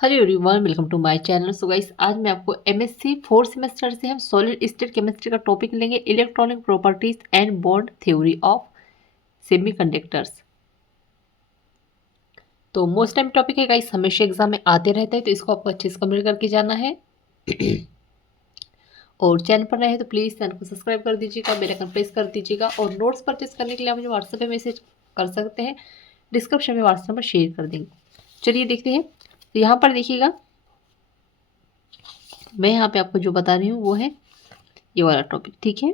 Hello everyone, welcome to my channel. So guys, आज मैं आपको एमएससी फोर्थ सेमेस्टर से हम सॉलिड स्टेट केमिस्ट्री का टॉपिक लेंगे, electronic properties and bond theory of semiconductors. तो मोस्ट टाइम टॉपिक है गाइस, हमेशा एग्जाम में आते रहता है, तो इसको आपको अच्छे से कंप्लीट करके जाना है। और चैनल पर नए हैं तो प्लीज़ चैनल को सब्सक्राइब कर दीजिएगा, बेल आइकन प्रेस कर दीजिएगा। और नोट्स परचेस करने के लिए आप मुझे व्हाट्सएप पे मैसेज कर सकते हैं, डिस्क्रिप्शन में व्हाट्सएप नंबर शेयर कर देंगे। चलिए देखते हैं। तो यहाँ पर देखिएगा, मैं यहाँ पे आपको जो बता रही हूँ वो है ये वाला टॉपिक, ठीक है,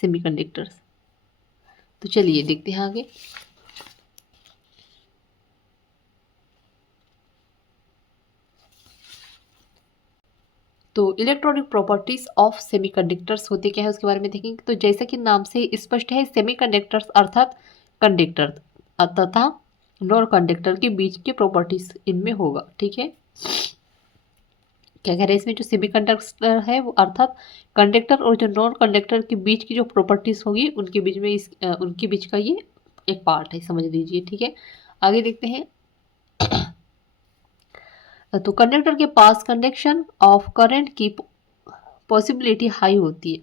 सेमीकंडक्टर्स। तो चलिए देखते हैं आगे। तो इलेक्ट्रॉनिक प्रॉपर्टीज ऑफ सेमीकंडक्टर्स होते क्या है उसके बारे में देखेंगे। तो जैसा कि नाम से स्पष्ट है, सेमीकंडक्टर्स अर्थात कंडक्टर तथा नॉन कंडक्टर के बीच की प्रॉपर्टीज इनमें होगा, ठीक है। क्या कह रहे हैं इसमें, जो सेमीकंडक्टर है वो अर्थात कंडक्टर और जो नॉन कंडक्टर के बीच की जो प्रॉपर्टीज होगी उनके बीच में उनके बीच का ये एक पार्ट है, समझ लीजिए, ठीक है। आगे देखते हैं। तो कंडक्टर के पास कंडक्शन ऑफ करंट की पॉसिबिलिटी हाई होती है।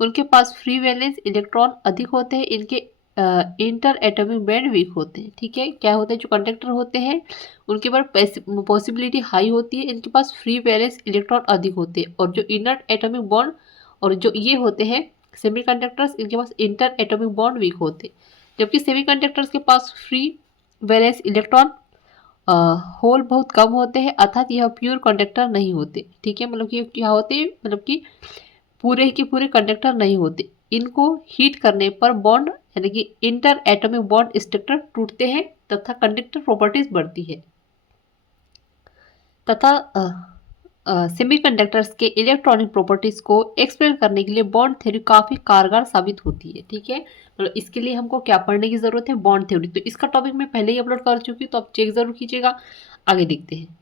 उनके पास फ्री वैलेंस इलेक्ट्रॉन अधिक होते हैं, इनके इंटर एटॉमिक बैंड वीक होते हैं, ठीक है। क्या होता है, जो कंडक्टर होते हैं उनके पास पॉसिबिलिटी हाई होती है, इनके पास फ्री वैलेंस इलेक्ट्रॉन अधिक होते हैं। और जो इनर एटॉमिक बॉन्ड और जो ये होते हैं सेमीकंडक्टर्स, इनके पास इंटर एटॉमिक बॉन्ड वीक होते हैं। जबकि सेमीकंडक्टर्स के पास फ्री वैलेंस इलेक्ट्रॉन होल बहुत कम होते हैं, अर्थात यह प्योर कंडक्टर नहीं होते, ठीक है। मतलब कि क्या होते हैं, मतलब कि पूरे के पूरे कंडक्टर नहीं होते। इनको हीट करने पर बॉन्ड यानी कि इंटर एटॉमिक बॉन्ड स्ट्रक्चर टूटते हैं तथा कंडक्टर प्रॉपर्टीज बढ़ती है। तथा सेमीकंडक्टर्स के इलेक्ट्रॉनिक प्रॉपर्टीज को एक्सप्लेन करने के लिए बॉन्ड थ्योरी काफी कारगर साबित होती है, ठीक है। मतलब इसके लिए हमको क्या पढ़ने की जरूरत है, बॉन्ड थ्योरी। तो इसका टॉपिक मैं पहले ही अपलोड कर चुकी हूँ, तो आप चेक जरूर कीजिएगा। आगे देखते हैं।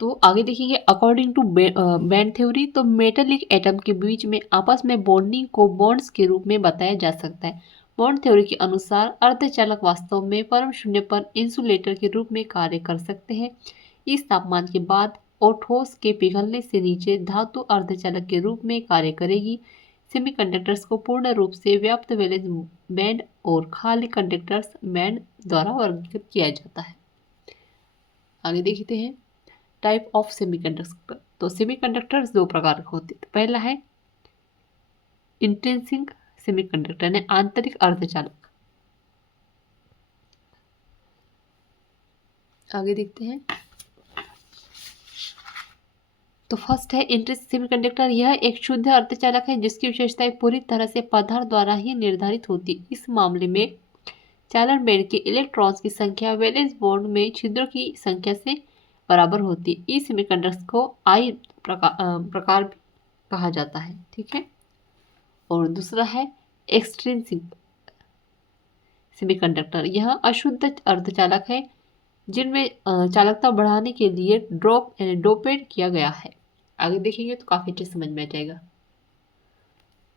तो आगे देखेंगे, अकॉर्डिंग टू बैंड थ्योरी, तो मेटेलिक एटम के बीच में आपस में बॉन्डिंग को बॉन्ड्स के रूप में बताया जा सकता है। बॉन्ड थ्योरी के अनुसार अर्धचालक वास्तव में परम शून्य पर इंसुलेटर के रूप में कार्य कर सकते हैं। इस तापमान के बाद और ठोस के पिघलने से नीचे धातु अर्धचालक के रूप में कार्य करेगी। सेमीकंडक्टर्स को पूर्ण रूप से व्याप्त वैलेंस बैंड और खाली कंडक्टर्स बैंड द्वारा वर्गीकृत किया जाता है। आगे देखते हैं टाइप ऑफ सेमीकंडक्टर। तो सेमीकंडक्टर्स दो प्रकार के होते हैं। तो पहला है इंट्रिंसिक सेमीकंडक्टर यानी आंतरिक अर्धचालक। आगे देखते हैं। तो फर्स्ट है इंट्रिंसिक सेमीकंडक्टर। यह एक शुद्ध अर्धचालक है जिसकी विशेषताएं पूरी तरह से पदार्थ द्वारा ही निर्धारित होती है। इस मामले में चालन बैंड के इलेक्ट्रॉन्स की संख्या वैलेंस बॉन्ड में छिद्रों की संख्या से बराबर होती है। इस सेमीकंडक्टर्स को आई प्रकार भी कहा जाता है, ठीक है। और दूसरा है एक्सट्रिंसिक सेमीकंडक्टर। यह अशुद्ध अर्धचालक है जिनमें चालकता बढ़ाने के लिए ड्रॉप यानी डोपेट किया गया है। आगे देखेंगे तो काफी अच्छे समझ में आ जाएगा।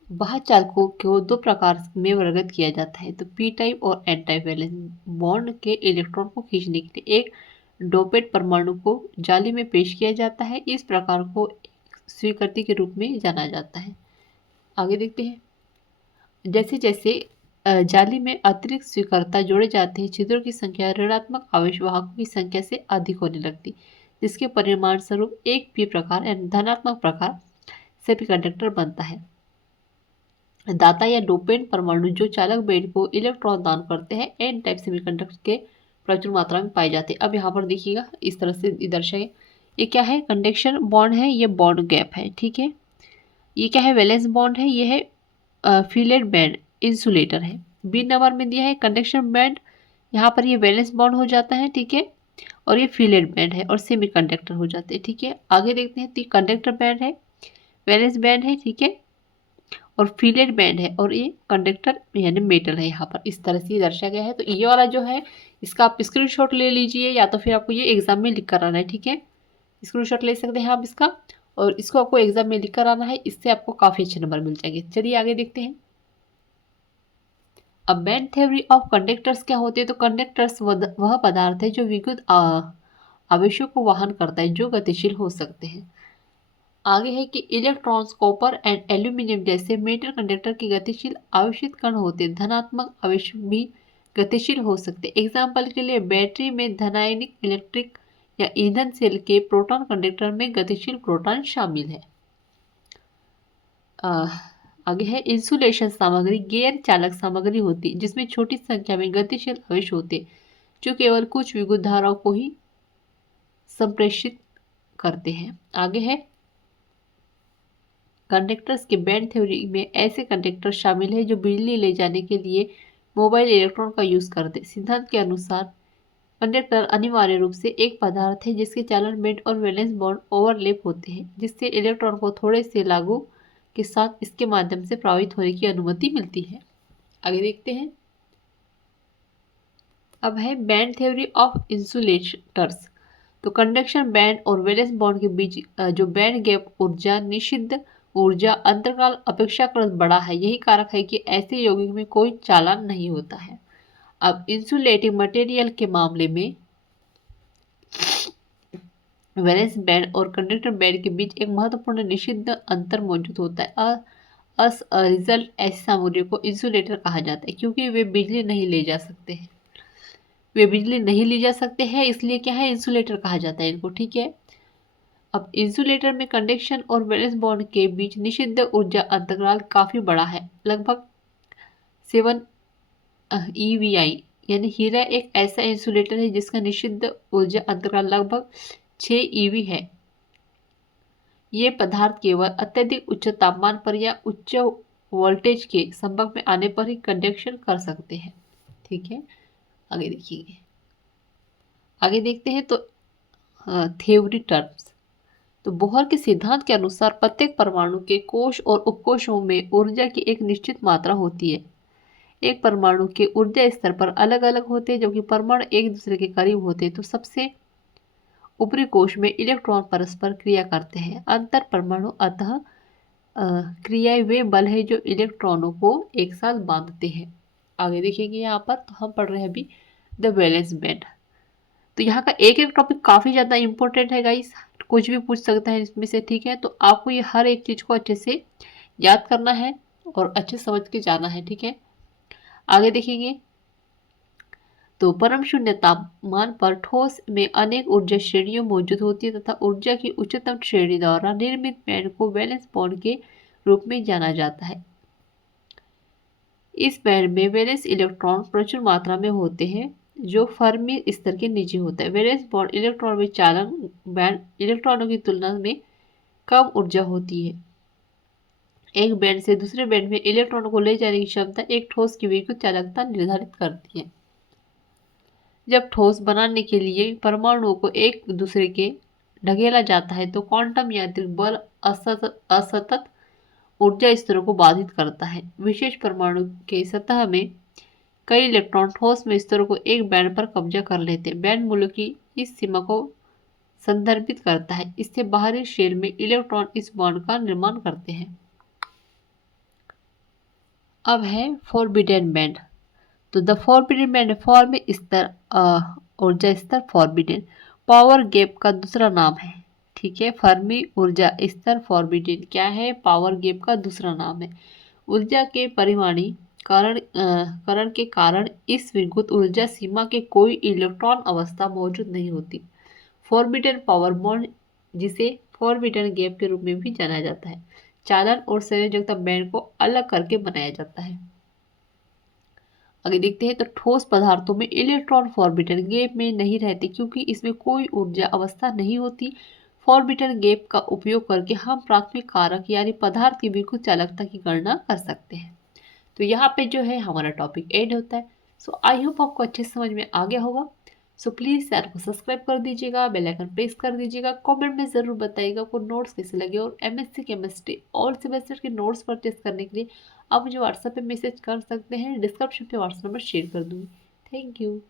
बाह्य चालकों को दो प्रकार में वर्गीकृत किया जाता है, तो पी टाइप और एन टाइप वैलेंस बॉन्ड के इलेक्ट्रॉन को खींचने के लिए एक डोपेट परमाणु को जाली में पेश किया जाता है। इस प्रकार को स्वीकृति के रूप में जाना जाता है। आगे देखते हैं। जैसे जैसे जाली में अतिरिक्त स्वीकर्ता जोड़े जाते हैं, छिद्रों की संख्या ऋणात्मक आवेश वाहकों की संख्या से अधिक होने लगती, जिसके परिणाम स्वरूप एक पी प्रकार यानी धनात्मक प्रकार सेमीकंडक्टर बनता है। दाता या डोपेंट परमाणु जो चालक बैंड को इलेक्ट्रॉन दान करते हैं, एन टाइप सेमीकंडक्टर के प्रचुर मात्रा में पाए जाते हैं। अब यहाँ पर देखिएगा, इस तरह से दर्शाए, ये क्या है, कंडक्शन बॉन्ड है, ये बॉन्ड गैप है, ठीक है। ये क्या है, वैलेंस बॉन्ड है, ये है फिलेट बैंड इंसुलेटर है। बी नंबर में दिया है कंडक्शन बैंड, यहाँ पर ये वैलेंस बॉन्ड हो जाता है, ठीक है। और ये फिलेट बैंड है और सेमीकंडक्टर हो जाते हैं, ठीक है। आगे देखते हैं। तो कंडक्टर बैंड है, वैलेंस बैंड है, ठीक है, और फिलेट बैंड है, और ये कंडक्टर यानी मेटल है। यहाँ पर इस तरह से दर्शाया गया है। तो ये वाला जो है इसका आप स्क्रीनशॉट ले लीजिए, या तो फिर आपको ये एग्जाम में लिख कर आना है, ठीक है। स्क्रीनशॉट ले सकते हैं आप इसका, और इसको आपको एग्जाम में लिख कर आना है, इससे आपको काफ़ी अच्छे नंबर मिल जाएंगे। चलिए आगे देखते हैं। अब बैंड थ्योरी ऑफ कंडक्टर्स क्या होते हैं। तो कंडक्टर्स वह पदार्थ है जो विद्युत आवेशों को वहन करता है जो गतिशील हो सकते हैं। आगे है कि इलेक्ट्रॉन्स, कॉपर एंड एल्यूमिनियम जैसे मेटल कंडक्टर के गतिशील आवेशित कण होते हैं। धनात्मक आवेश भी गतिशील हो सकते हैं। एग्जाम्पल के लिए बैटरी में धनायनिक इलेक्ट्रिक या ईंधन सेल के प्रोटॉन कंडक्टर में गतिशील प्रोटॉन शामिल है। आगे है इंसुलेशन सामग्री गैर चालक सामग्री होती है जिसमें छोटी संख्या में गतिशील आवेश होते जो केवल कुछ विद्युत धाराओं को ही संप्रेषित करते हैं। आगे है कंडक्टर्स के बैंड थ्योरी में ऐसे कंडक्टर शामिल है जो बिजली ले जाने के लिए मोबाइल इलेक्ट्रॉन का यूज करते। सिद्धांत के अनुसार कंडक्टर अनिवार्य रूप से एक पदार्थ है जिसके चालन बैंड और वैलेंस बॉन्ड ओवरलैप होते हैं जिससे इलेक्ट्रॉन को थोड़े से लागू के साथ इसके माध्यम से प्रवाहित होने की अनुमति मिलती है। आगे देखते हैं। अब है बैंड थ्योरी ऑफ इंसुलेटर्स। तो कंडक्शन बैंड और वैलेंस बॉन्ड के बीच जो बैंड गैप ऊर्जा निषिद्ध ऊर्जा अंतराल अपेक्षाकृत बड़ा है। यही कारक है कि ऐसे यौगिक में कोई चालन नहीं होता है। अब इंसुलेटिंग मटेरियल के मामले में वैलेंस बैंड और कंडक्टर बैंड के बीच एक महत्वपूर्ण निषिद्ध अंतर मौजूद होता है। अस रिजल्ट ऐसी सामग्री को इंसुलेटर कहा जाता है क्योंकि वे बिजली नहीं ले जा सकते हैं। इसलिए क्या है, इंसुलेटर कहा जाता है इनको। ठीक है। अब इंसुलेटर में कंडक्शन और वैलेंस बॉन्ड के बीच निषिद्ध ऊर्जा अंतराल काफी बड़ा है, लगभग 7 EVI। यानी हीरा एक ऐसा इंसुलेटर है जिसका निषिद्ध ऊर्जा अंतराल लगभग 6 EV है। ये पदार्थ केवल अत्यधिक उच्च तापमान पर या उच्च वोल्टेज के संपर्क में आने पर ही कंडक्शन कर सकते हैं। ठीक है। आगे देखते हैं। तो थ्योरी टर्म्स। तो बोहर के सिद्धांत के अनुसार प्रत्येक परमाणु के कोश और उपकोशों में ऊर्जा की एक निश्चित मात्रा होती है। एक परमाणु के ऊर्जा स्तर पर अलग अलग होते हैं जबकि परमाणु एक दूसरे के करीब होते हैं तो सबसे ऊपरी कोश में इलेक्ट्रॉन परस्पर क्रिया करते हैं। अंतर परमाणु अतः क्रियाएं वे बल है जो इलेक्ट्रॉनों को एक साथ बांधते हैं। आगे देखेंगे यहाँ पर। तो हम पढ़ रहे हैं अभी द वैलेंस बैंड। तो यहाँ का एक एक टॉपिक काफ़ी ज़्यादा इंपॉर्टेंट है गाइस, कुछ भी पूछ सकता है इसमें से। ठीक है। तो आपको ये हर एक चीज़ को अच्छे से याद करना है और अच्छे समझ के जाना है। ठीक है। आगे देखेंगे। तो परम शून्य तापमान पर ठोस में अनेक ऊर्जा श्रेणियां मौजूद होती है तथा ऊर्जा की उच्चतम श्रेणी द्वारा निर्मित बैंड को वैलेंस बॉन्ड के रूप में जाना जाता है। इस बैंड में वैलेंस इलेक्ट्रॉन प्रचुर मात्रा में होते हैं जो फर्मी स्तर के नीचे होता है। वैलेंस बॉन्ड इलेक्ट्रॉन में चालन बैंड इलेक्ट्रॉनों की तुलना में कम ऊर्जा होती है। एक बैंड से दूसरे बैंड में इलेक्ट्रॉन को ले जाने की क्षमता एक ठोस की विद्युत चालकता निर्धारित करती है। जब ठोस बनाने के लिए परमाणुओं को एक दूसरे के ढकेला जाता है तो क्वांटम यांत्रिक बल असतत ऊर्जा स्तरों को बाधित करता है। विशेष परमाणु के सतह में कई इलेक्ट्रॉन ठोस में स्तरों को एक बैंड पर कब्जा कर लेते हैं। बैंड मूल्य की इस सीमा को संदर्भित करता है। इससे बाहरी शेल में इलेक्ट्रॉन इस बॉन्ड का निर्माण करते हैं। अब है फॉरबिडन बैंड। तो द फॉरबिडन बैंड फॉर्म स्तर ऊर्जा स्तर फॉरबिडन पावर गैप का दूसरा नाम है। ठीक है। फर्मी ऊर्जा स्तर फॉरबिडन क्या है, पावर गैप का दूसरा नाम है। ऊर्जा के परिमाणीकरण के कारण इस विद्युत ऊर्जा सीमा के कोई इलेक्ट्रॉन अवस्था मौजूद नहीं होती। फॉरबिडन पावर बॉन्ड, जिसे फॉरबिडन गैप के रूप में भी जाना जाता है, चालन और संयोजकता बैंड को अलग करके बनाया जाता है। आगे देखते हैं। तो ठोस पदार्थों में इलेक्ट्रॉन फॉरबिडन गैप में नहीं रहते क्योंकि इसमें कोई ऊर्जा अवस्था नहीं होती। फॉरबिडन गैप का उपयोग करके हम प्राथमिक कारक यानी पदार्थ की विद्युत चालकता की गणना कर सकते हैं। तो यहाँ पे जो है हमारा टॉपिक एंड होता है। सो आई होप आपको अच्छे समझ में आ गया होगा। सो प्लीज़ चैनल को सब्सक्राइब कर दीजिएगा, बेल आइकन प्रेस कर दीजिएगा, कमेंट में ज़रूर बताइएगा आपको नोट्स कैसे लगे। और MSc केमिस्ट्री और सेमेस्टर के नोट्स परचेस करने के लिए आप मुझे व्हाट्सएप पे मैसेज कर सकते हैं। डिस्क्रिप्शन पे व्हाट्सएप नंबर शेयर कर दूँगी। Thank you.